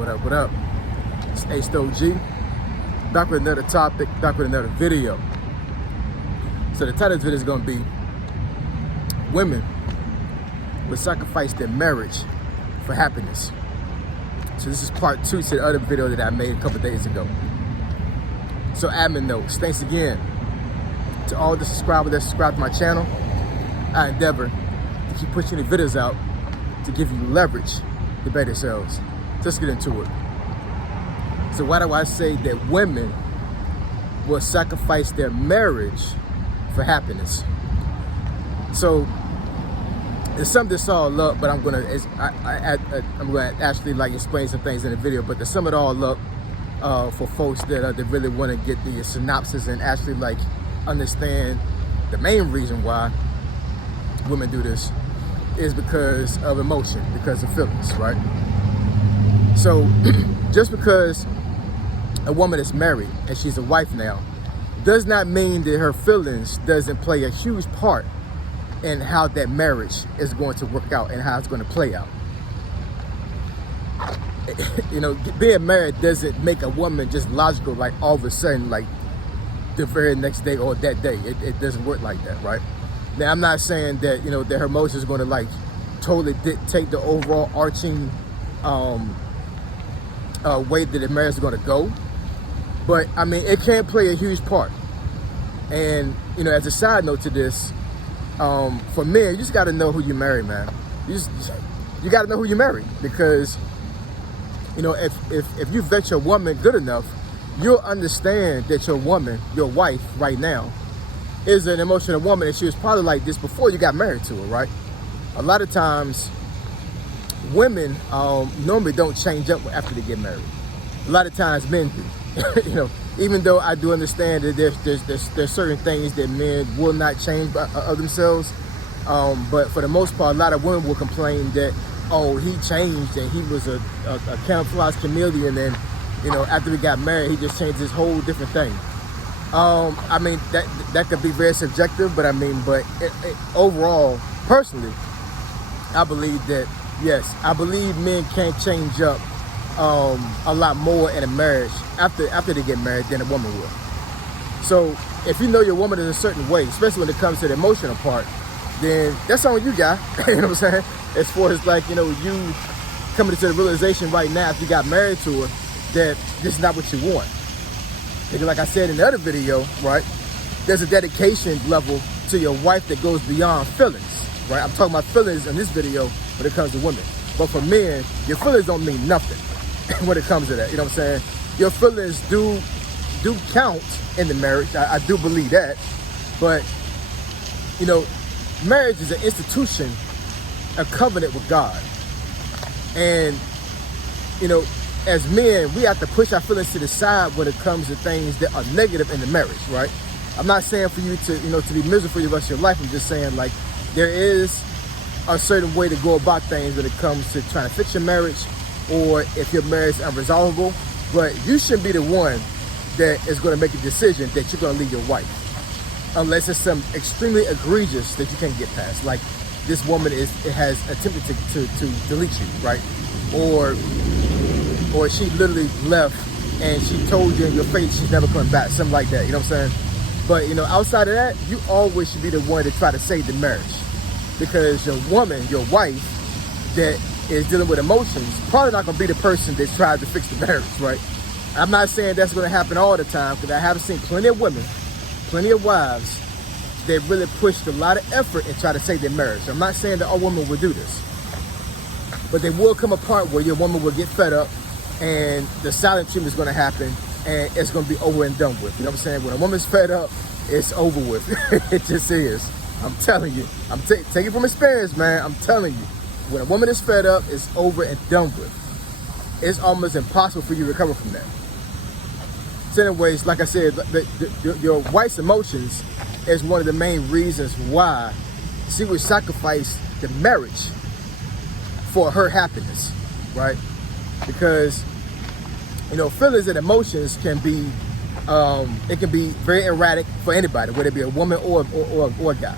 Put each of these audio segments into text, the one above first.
What up, what up? It's Ace OG, back with another topic, back with another video. So the title of the video is going to be women will sacrifice their marriage for happiness. So this is part 2 to the other video that I made a couple days ago. So admin notes, thanks again to all the subscribers that subscribe to my channel. I endeavor to keep pushing the videos out to give you leverage to better yourselves. Let's get into it. So why do I say that women will sacrifice their marriage for happiness? So it's something to sum it up, but I'm gonna actually like explain some things in the video. But to sum it all up for folks that really want to get the synopsis and actually like understand the main reason why women do this is because of emotion, because of feelings, right? So just because a woman is married and she's a wife now does not mean that her feelings doesn't play a huge part in how that marriage is going to work out and how it's going to play out. You know, being married doesn't make a woman just logical, like all of a sudden, like the very next day or that day. It doesn't work like that, right? Now, I'm not saying that, you know, that her emotions are going to like totally dictate the overall arching way that the marriage is going to go. But, I mean, it can play a huge part. And, you know, as a side note to this, for men, you just got to know who you marry, man. You got to know who you marry, because, you know, if you vet your woman good enough, you'll understand that your woman, your wife right now, is an emotional woman, and she was probably like this before you got married to her, right? A lot of times, women normally don't change up after they get married. A lot of times men do. You know, even though I do understand that there's certain things that men will not change of themselves, but for the most part, a lot of women will complain that, oh, he changed and he was a camouflage chameleon, and you know, after we got married, he just changed this whole different thing. I mean, that could be very subjective, but I mean, overall, personally, I believe that, yes, I believe men can change up a lot more in a marriage after they get married than a woman will. So if you know your woman in a certain way, especially when it comes to the emotional part, then that's on you, guy. You know what I'm saying? As far as like, you know, you coming to the realization right now, if you got married to her, that this is not what you want. Because like I said in the other video, right, there's a dedication level to your wife that goes beyond feelings, right? I'm talking about feelings in this video when it comes to women. But for men, your feelings don't mean nothing when it comes to that. You know what I'm saying? Your feelings do count in the marriage. I do believe that. But, you know, marriage is an institution, a covenant with God. And, you know, as men, we have to push our feelings to the side when it comes to things that are negative in the marriage, right? I'm not saying for you to, you know, to be miserable for the rest of your life. I'm just saying, like, there is a certain way to go about things when it comes to trying to fix your marriage, or if your marriage is unresolvable. But you shouldn't be the one that is going to make a decision that you're going to leave your wife, unless it's some extremely egregious that you can't get past. Like this woman has attempted to delete you, right? Or she literally left and she told you in your face she's never coming back, something like that, you know what I'm saying? But, you know, outside of that, you always should be the one to try to save the marriage, because your woman, your wife, that is dealing with emotions, probably not going to be the person that tries to fix the marriage, right? I'm not saying that's going to happen all the time, because I have seen plenty of women, plenty of wives that really pushed a lot of effort and try to save their marriage. I'm not saying that all women will do this, but there will come a part where your woman will get fed up and the silent treatment is going to happen and it's going to be over and done with. You know what I'm saying? When a woman's fed up, it's over with. It just is. I'm telling you. I'm taking from experience, man. I'm telling you. When a woman is fed up, it's over and done with. It's almost impossible for you to recover from that. So anyways, like I said, your wife's emotions is one of the main reasons why she would sacrifice the marriage for her happiness, right? Because, you know, feelings and emotions can be, it can be very erratic for anybody, whether it be a woman or a guy.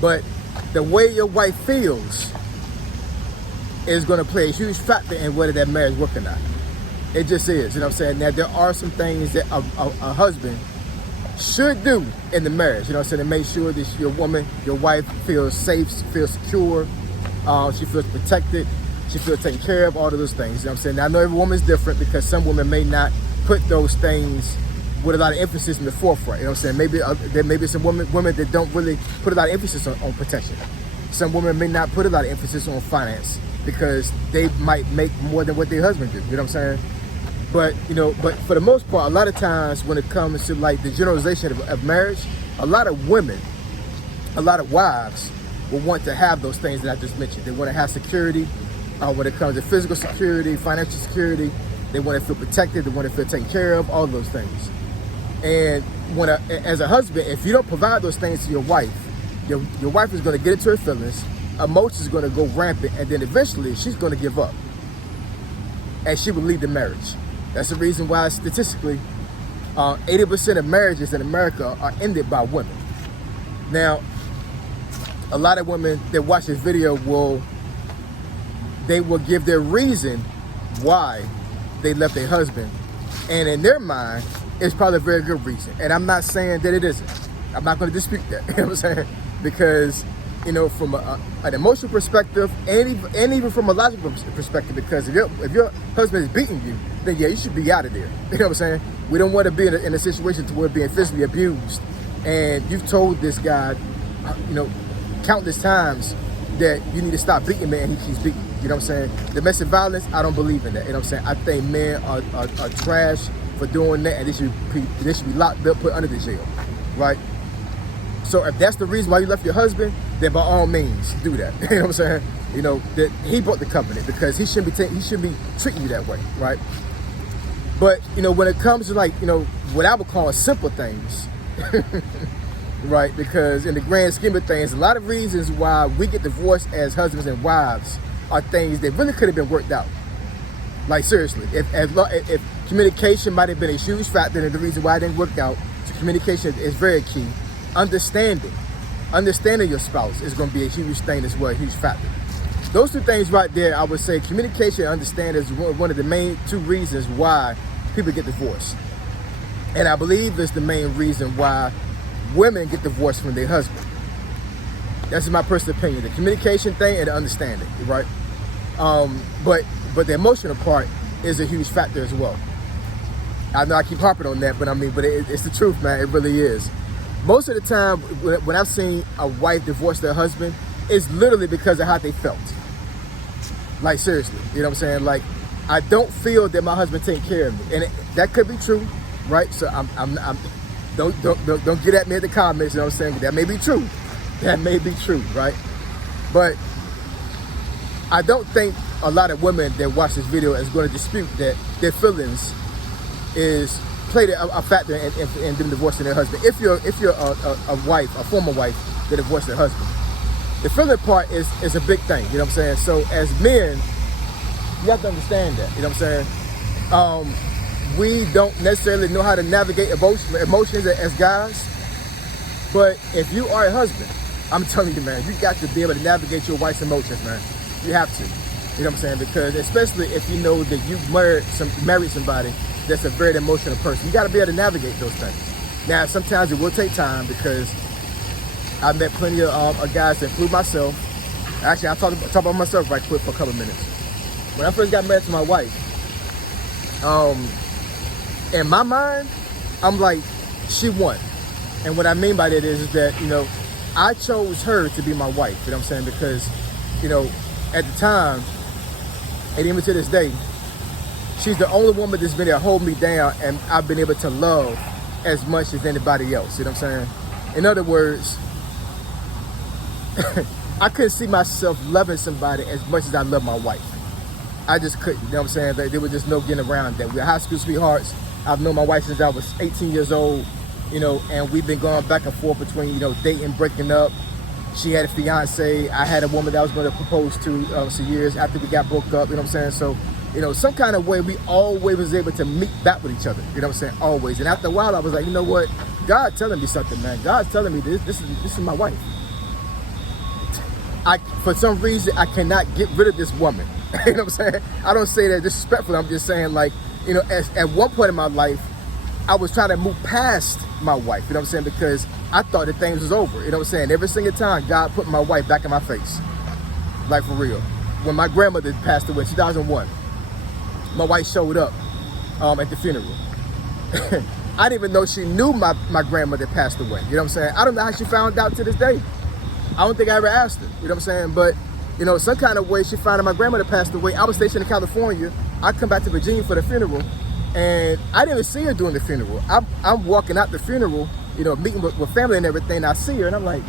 But the way your wife feels is going to play a huge factor in whether that marriage works or not. It just is, you know what I'm saying? Now, there are some things that a husband should do in the marriage, you know what I'm saying, to make sure that your woman, your wife, feels safe, feels secure, she feels protected, she feels taken care of, all of those things, you know what I'm saying? Now, I know every woman is different because some women may not put those things with a lot of emphasis in the forefront, you know what I'm saying? Maybe there may be some women that don't really put a lot of emphasis on protection. Some women may not put a lot of emphasis on finance because they might make more than what their husband do, you know what I'm saying? But, you know, but for the most part, a lot of times when it comes to like the generalization of marriage, a lot of women, a lot of wives will want to have those things that I just mentioned. They want to have security when it comes to physical security, financial security. They want to feel protected. They want to feel taken care of, all those things. And as a husband, if you don't provide those things to your wife, your wife is going to get into her feelings, emotions are going to go rampant, and then eventually she's going to give up. And she will leave the marriage. That's the reason why statistically 80% of marriages in America are ended by women. Now, a lot of women that watch this video will give their reason why they left their husband. And in their mind, it's probably a very good reason. And I'm not saying that it isn't. I'm not going to dispute that. You know what I'm saying? Because, you know, from an emotional perspective and even from a logical perspective, because if your husband is beating you, then yeah, you should be out of there. You know what I'm saying? We don't want to be in a situation to where being physically abused, and you've told this guy, you know, countless times that you need to stop beating me, and he keeps beating you. You know what I'm saying? Domestic violence, I don't believe in that. You know what I'm saying? I think men are trash for doing that, and they should be locked up, put under the jail, right? So if that's the reason why you left your husband, then by all means do that. You know what I'm saying? You know that he broke the covenant because he shouldn't be treating you that way, right? But you know, when it comes to like, you know, what I would call simple things, right? Because in the grand scheme of things, a lot of reasons why we get divorced as husbands and wives are things that really could have been worked out. Like seriously, if communication might have been a huge factor in the reason why it didn't work out, so communication is very key. Understanding your spouse is going to be a huge thing as well, a huge factor. Those two things right there, I would say communication and understanding is one of the main two reasons why people get divorced. And I believe it's the main reason why women get divorced from their husband. That's my personal opinion. The communication thing and the understanding, right? But the emotional part is a huge factor as well. I know I keep harping on that, but it's the truth, man. It really is. Most of the time, when I've seen a wife divorce their husband, it's literally because of how they felt. Like seriously, you know what I'm saying? Like, I don't feel that my husband taking care of me, and that could be true, right? So don't get at me in the comments. You know what I'm saying? That may be true. That may be true, right? But I don't think a lot of women that watch this video is going to dispute that their feelings played a factor in them divorcing their husband. If you're a wife, a former wife that divorced their husband, the feeling part is a big thing. You know what I'm saying? So as men, you have to understand that. You know what I'm saying? We don't necessarily know how to navigate emotions as guys, but if you are a husband, I'm telling you, man, you got to be able to navigate your wife's emotions, man. You have to. You know what I'm saying? Because especially if you know that you've married somebody that's a very emotional person, you got to be able to navigate those things. Now, sometimes it will take time because I've met plenty of guys that include myself. Actually, I'll talk about myself right quick for a couple of minutes. When I first got married to my wife, in my mind, I'm like, she won. And what I mean by that is that, you know, I chose her to be my wife, you know what I'm saying? Because, you know, at the time, and even to this day, she's the only woman that's been able to hold me down, and I've been able to love as much as anybody else, you know what I'm saying? In other words, I couldn't see myself loving somebody as much as I love my wife. I just couldn't, you know what I'm saying? There was just no getting around that. We're high school sweethearts. I've known my wife since I was 18 years old, you know, and we've been going back and forth between, you know, dating, breaking up. She had a fiance. I had a woman that I was going to propose to some years after we got broke up, you know what I'm saying? So, you know, some kind of way we always was able to meet back with each other, you know what I'm saying? Always. And after a while, I was like, you know what? God's telling me something, man. God's telling me this is my wife. for some reason, I cannot get rid of this woman. You know what I'm saying? I don't say that disrespectfully. I'm just saying, like, you know, at one point in my life, I was trying to move past my wife, you know what I'm saying? Because I thought that things was over, you know what I'm saying? Every single time, God put my wife back in my face. Like, for real. When my grandmother passed away in 2001, my wife showed up at the funeral. I didn't even know she knew my grandmother passed away, you know what I'm saying? I don't know how she found out to this day. I don't think I ever asked her, you know what I'm saying? But, you know, some kind of way she found out my grandmother passed away. I was stationed in California. I come back to Virginia for the funeral, and I didn't even see her during the funeral. I'm walking out the funeral, you know, meeting with family and everything, and I see her, and I'm like,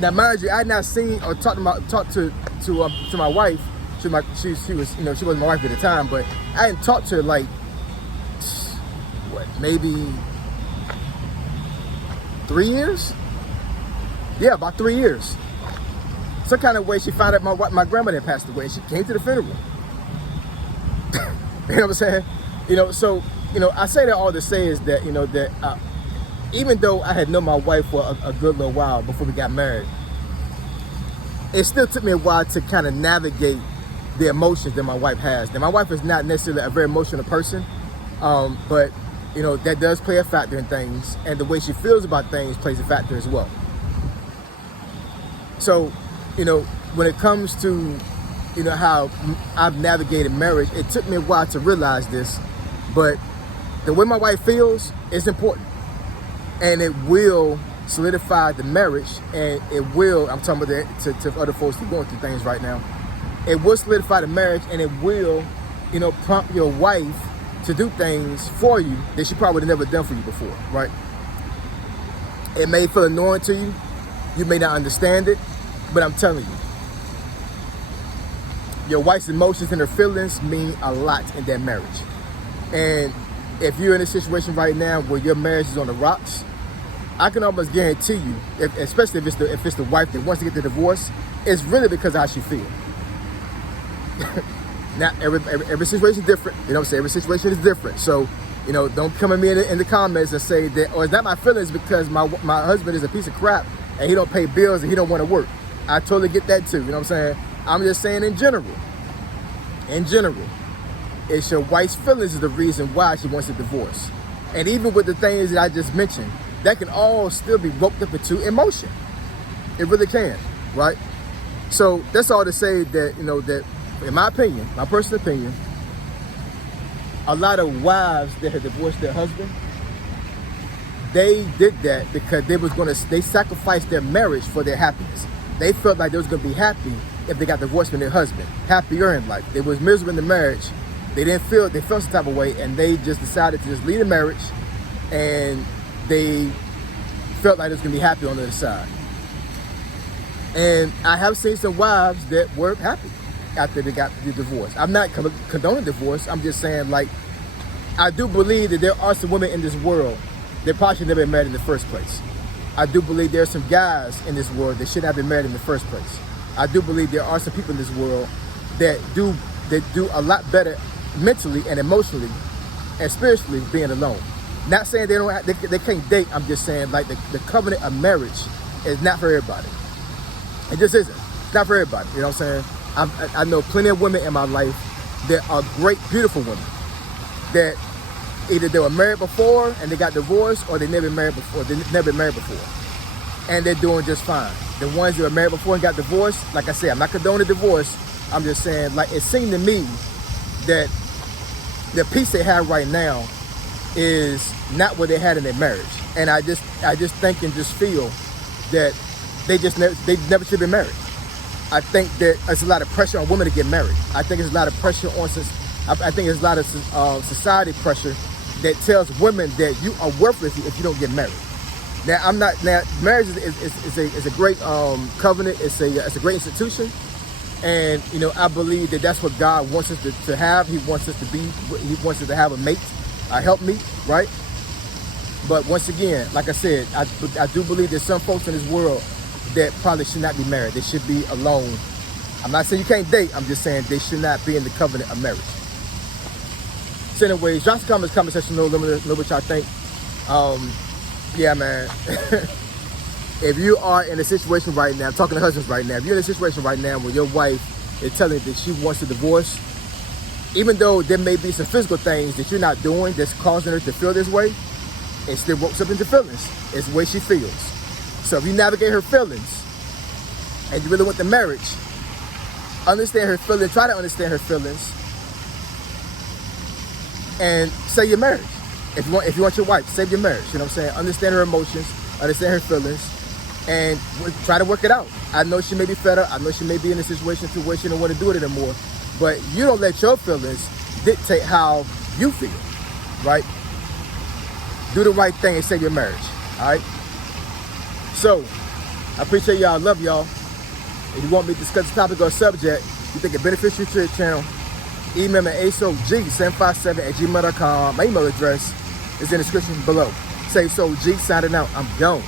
now mind you, I had not seen or talked to my wife. She was, you know, she wasn't my wife at the time, but I hadn't talked to her like, what, maybe 3 years? Yeah, about 3 years. Some kind of way she found out my grandmother had passed away. She came to the funeral. You know what I'm saying? You know, so, you know, I say that all to say is that, you know, that even though I had known my wife for a good little while before we got married, it still took me a while to kind of navigate the emotions that my wife has. Now, my wife is not necessarily a very emotional person, but, you know, that does play a factor in things, and the way she feels about things plays a factor as well. So, you know, when it comes to, you know, how I've navigated marriage, it took me a while to realize this, but the way my wife feels is important, and it will solidify the marriage, and it will, I'm talking about to other folks who are going through things right now, it will solidify the marriage, and it will, you know, prompt your wife to do things for you that she probably would have never done for you before, right? It may feel annoying to you. You may not understand it, but I'm telling you, your wife's emotions and her feelings mean a lot in that marriage. And if you're in a situation right now where your marriage is on the rocks, I can almost guarantee you, especially if it's the wife that wants to get the divorce, it's really because of how she feels. Now, every situation is different. You know what I'm saying? Every situation is different. So, you know, don't come at me in the comments and say that, oh, it's not my feelings because my husband is a piece of crap and he don't pay bills and he don't want to work. I totally get that too. You know what I'm saying? I'm just saying in general, it's your wife's feelings is the reason why she wants a divorce. And even with the things that I just mentioned, that can all still be roped up into emotion. It really can, right? So that's all to say that, you know, that in my opinion, my personal opinion, a lot of wives that had divorced their husband, they did that because they sacrificed their marriage for their happiness. They felt like they was gonna be happy if they got divorced from their husband, happier in life. They was miserable in the marriage. They felt some type of way, and they just decided to just leave the marriage, and they felt like they was gonna be happy on the other side. And I have seen some wives that were happy after they got the divorce. I'm not condoning divorce. I'm just saying, like, I do believe that there are some women in this world that probably should never been married in the first place. I do believe there are some guys in this world that should not have been married in the first place. I do believe there are some people in this world that do a lot better mentally and emotionally and spiritually being alone. Not saying they can't date. I'm just saying, like, the covenant of marriage is not for everybody. It just isn't. It's not for everybody. You know what I'm saying? I know plenty of women in my life that are great, beautiful women that either they were married before and they got divorced, or they never been married before. And they're doing just fine. The ones that were married before and got divorced, like I said, I'm not condoning divorce. I'm just saying, like, it seemed to me that the peace they have right now is not what they had in their marriage. And I just think and just feel that they never should have been married. I think that there's a lot of pressure on women to get married. I think there's a lot of pressure on I think there's a lot of society pressure that tells women that you are worthless if you don't get married. Now, marriage is a great covenant. It's a great institution, and, you know, I believe that that's what God wants us to have. He wants us to have a mate, a helpmeet, right? But once again, like I said, I do believe there's some folks in this world that probably should not be married. They should be alone. I'm not saying you can't date. I'm just saying they should not be in the covenant of marriage. So anyways, drop some comment section, know what y'all think. Yeah, man. if you are in a situation right now, I'm talking to husbands right now, if you're in a situation right now where your wife is telling you that she wants a divorce, even though there may be some physical things that you're not doing that's causing her to feel this way, it still woke up into feelings. It's the way she feels. So if you navigate her feelings and you really want the marriage, understand her feelings, try to understand her feelings, and save your marriage. If you want your wife, save your marriage. You know what I'm saying? Understand her emotions, understand her feelings, and try to work it out. I know she may be fed up. I know she may be in a situation to where she don't want to do it anymore. But you don't let your feelings dictate how you feel, right? Do the right thing and save your marriage, all right? So, I appreciate y'all. I love y'all. If you want me to discuss the topic or subject you think it beneficial to your channel, email me at asog757@gmail.com. My email address is in the description below. Say So G signing out. I'm gone.